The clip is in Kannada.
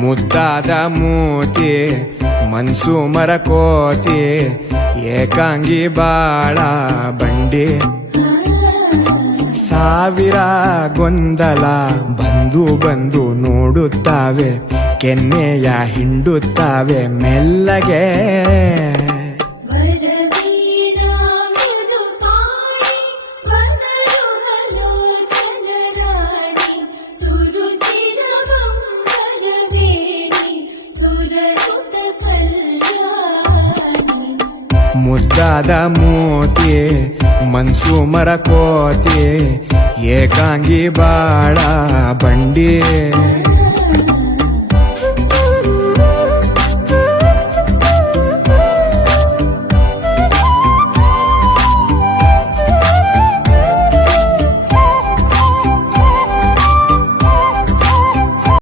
ಮುದ್ದಾದ ಮೂತಿ ಮನ್ಸು ಮರಕೋತಿ ಏಕಾಂಗಿ ಬಾಳ ಬಂಡಿ ಸಾವಿರ ಗೊಂದಲ ಬಂದು ಬಂದು ನೋಡುತ್ತಾವೆ ಕೆನ್ನೆಯ ಹಿಂಡುತ್ತಾವೆ ಮೆಲ್ಲಗೆ ಮುದ್ದಾದ ಮೂತಿ ಮನ್ಸು ಮರಕೋತಿ ಏಕಾಂಗಿ ಬಾಳ ಬಂಡಿ